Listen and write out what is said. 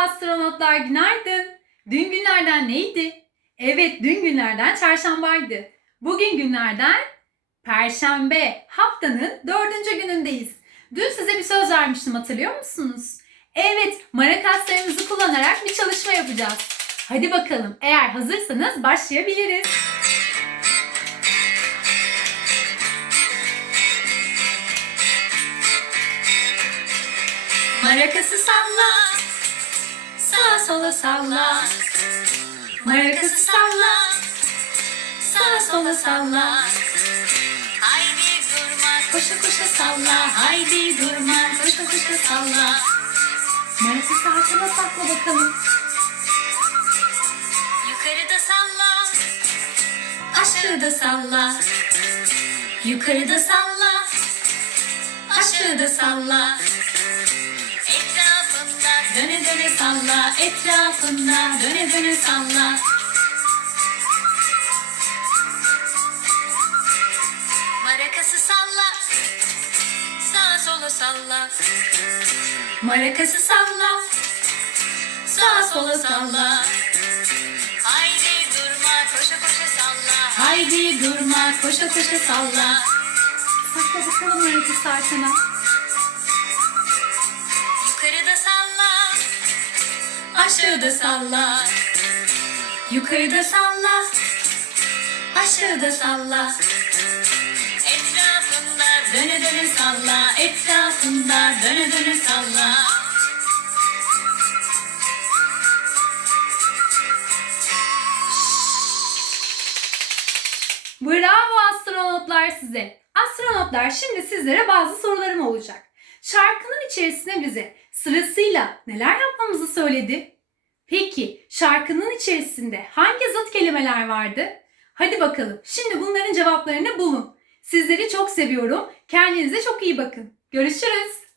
astronotlar günaydın. Dün günlerden neydi? Evet dün günlerden çarşambaydı. Bugün günlerden perşembe. Haftanın dördüncü günündeyiz. Dün size bir söz vermiştim hatırlıyor musunuz? Evet marakaslarımızı kullanarak bir çalışma yapacağız. Hadi bakalım eğer hazırsanız başlayabiliriz. Marakası salla, sağa sola salla. Marakası salla, sağa sola salla. Haydi durma Koşa koşa salla, haydi durma, koşa koşa salla. Marakası arkana sakla bakalım. yukarıda salla Aşağıda salla, yukarıda salla, aşağıda salla. Döne salla, etrafında döne döne salla. marakası salla sağa sola salla Marakası salla, sağa sola salla. haydi durma koşa koşa salla Haydi durma, koşa koşa salla. Sakla bakalım marakası arkana. Aşağıda salla, yukarıda salla, aşağıda salla. etrafında Döne döne salla, etrafında döne döne salla. Bravo astronotlar size. Astronotlar şimdi sizlere bazı sorularım olacak. Şarkının içerisine bize sırasıyla neler yapmamızı söyledi? Peki şarkının içerisinde hangi zıt kelimeler vardı? Hadi bakalım şimdi bunların cevaplarını bulun. Sizleri çok seviyorum. Kendinize çok iyi bakın. Görüşürüz.